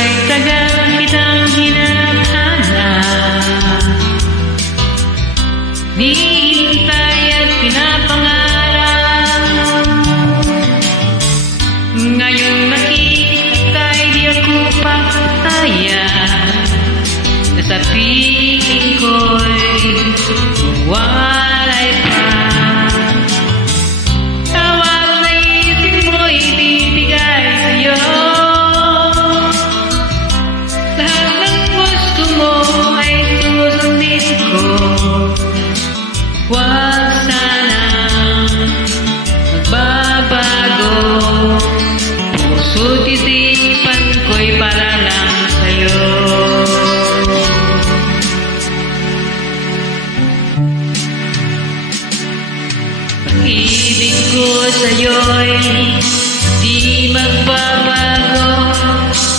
ay tagal kitang hinahana. Hinihintay at pinapangarap. Ngayong nakikita'y di ako papataya, na sa piling ko'y walay pa. Tawag na isip mo'y ibibigay sa'yo. Lahat ng gusto mo ay susundin ko. Huwag sanang magbabago. Puso't isipan ko'y para lang sa'yo. Pag-ibig ko sa'yo'y di magbabago.